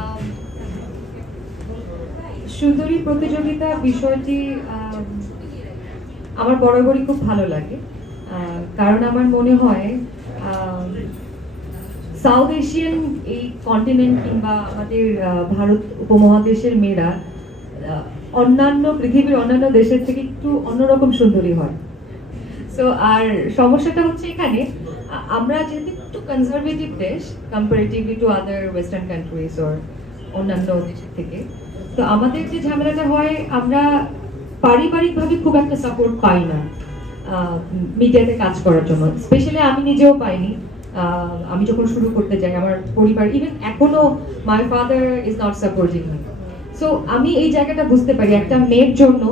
আম, সুন্দরী প্রতিযোগিতা বিষয়টি আমার বরাবরই খুব ভালো লাগে, কারণ আমার মনে হয় সাউথ এশিয়ান এই কন্টিনেন্ট কিংবা আমাদের ভারত উপমহাদেশের মেয়েরা অন্যান্য পৃথিবীর অন্যান্য দেশের থেকে একটু অন্যরকম সুন্দরী হয়। সো আর সমস্যাটা হচ্ছে এখানে আমরা যেহেতু একটু কনজারভেটিভ দেশ comparatively to other western countries or অন্যান্য দেশের থেকে, তো আমাদের যে ঝামেলাটা হয় আমরা পারিবারিকভাবে খুব একটা সাপোর্ট পাই না মিডিয়াতে কাজ করার জন্য। স্পেশালি আমি নিজেও পাইনি। আমি যখন শুরু করতে যাই আমার পরিবার, ইভেন এখনো my father is not supporting me. So আমি এই জায়গাটা বুঝতে পারি একটা মেয়ের জন্য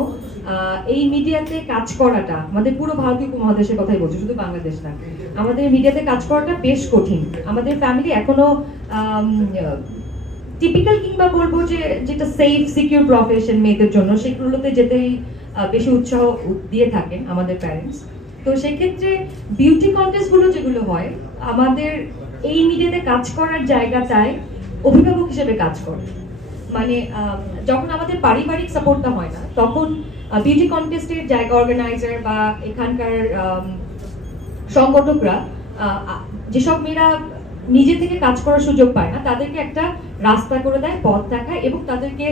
এই মিডিয়াতে কাজ করাটা, আমাদের পুরো ভারতীয় উপমহাদেশের কথাই বলছি, শুধু বাংলাদেশ না, আমাদের মিডিয়াতে কাজ করাটা বেশ কঠিন। আমাদের ফ্যামিলি এখনো টিপিক্যাল কিংবা বলবো যে যেটা সেফ সিকিউর প্রফেশন মেয়েদের জন্য সেগুলোতে যেতেই বেশি উৎসাহ দিয়ে থাকেন আমাদের প্যারেন্টস। তো সেক্ষেত্রে বিউটি কন্টেস্ট গুলো যেগুলো হয় আমাদের এই মিডিয়াতে কাজ করার জায়গাটায় অভিভাবক হিসেবে কাজ করে। মানে যখন আমাদের পারিবারিক সাপোর্টটা হয় না তখন বিউটি কন্টেস্টের জায়গা অর্গানাইজার বা এখানকার সংগঠকরা যেসব মেয়েরা নিজে থেকে কাজ করার সুযোগ পায় না তাদেরকে একটা রাস্তা করে দেয়, পথ দেখায় এবং তাদেরকে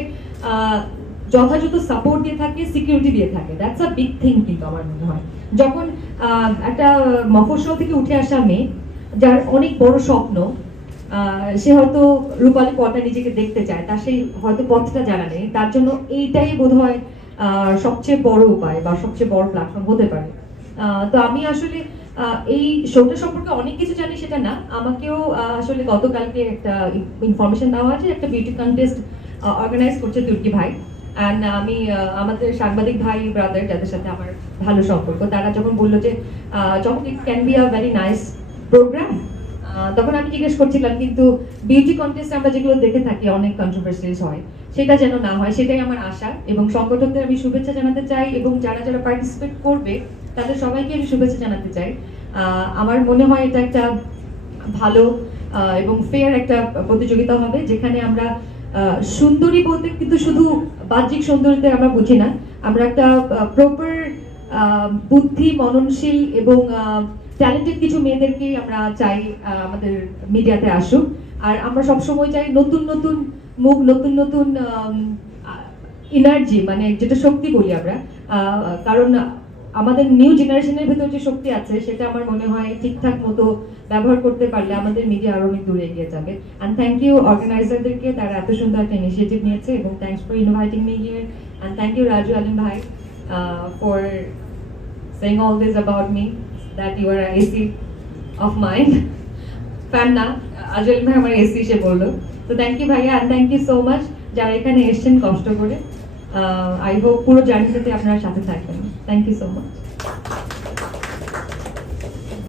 যথাযথ সাপোর্ট দিয়ে থাকে, সিকিউরিটি দিয়ে থাকে। That's a big thing. কিন্তু আমার মনে হয় যখন একটা মফস্বল থেকে উঠে আসা মেয়ে যার অনেক বড় স্বপ্ন, সে হয়তো রূপালী পথে নিজেকে দেখতে চায়, তার সেই হয়তো পথটা জানা নেই, তার জন্য এইটাই বোধহয় সবচেয়ে বড় উপায় বা সবচেয়ে বড় প্ল্যাটফর্ম হতে পারে। তো আমি আসলে এই শোটা সম্পর্কে অনেক কিছু জানি সেটা না, আমাকেও আসলে গতকালকে একটা ইনফরমেশন দেওয়া আছে একটা বিউটি কন্টেস্ট অর্গানাইজ করছে তুর্কি ভাই। অ্যান্ড আমি আমাদের সাংবাদিক ভাই ব্রাদার যাদের সাথে আমার ভালো সম্পর্ক, তারা যখন বললো যে যখন it can be a very nice program, তখন আমি জিজ্ঞেস করছিলাম কিন্তু বিউটি কন্টেস্ট আমরা যেগুলো দেখে থাকি অনেক কন্ট্রোভার্সিস হয়, সেটা যেন না হয়, সেটাই আমার আশা। এবং সংগঠকদের আমি শুভেচ্ছা জানাতে চাই এবং যারা যারা পার্টিসিপেট করবে তাদের সবাইকে আমি শুভেচ্ছা জানাতে চাই। আমার মনে হয় এটা একটা ভালো এবং ফেয়ার একটা প্রতিযোগিতা হবে, যেখানে আমরা সুন্দরী বলতে কিন্তু শুধু বাহ্যিক সৌন্দর্যতে আমরা বুঝি না, আমরা একটা প্রপার বুদ্ধি মননশীল এবং ট্যালেন্টেড কিছু মেয়েদেরকেই আমরা চাই আমাদের মিডিয়াতে আসুক। আর আমরা সবসময় চাই নতুন নতুন মুখ, নতুন নতুন এনার্জি, মানে যেটা শক্তি বলি আমরা, কারণ আমাদের নিউ জেনারেশনের ভেতর যে শক্তি আছে সেটা আমার মনে হয় ঠিকঠাক মতো ব্যবহার করতে পারলে আমাদের মিডিয়া আরো অনেক দূরে এগিয়ে যাবে। অ্যান্ড থ্যাংক ইউ অর্গানাইজারদেরকে, তারা এত সুন্দর একটা ইনিশিয়েটিভ নিয়েছে, এবং thanks for inviting me here. And thank you Raju Alim ভাই for saying all this about me, that you are a AC of mine. Fan না, আজল ভাই আমার এসি সে বললো। তো থ্যাংক ইউ ভাইয়া, and thank you so much যারা এখানে এসেছেন কষ্ট করে। আই হোপ পুরো জার্নিটাতে আপনারা সাথে থাকবেন। Thank you so much.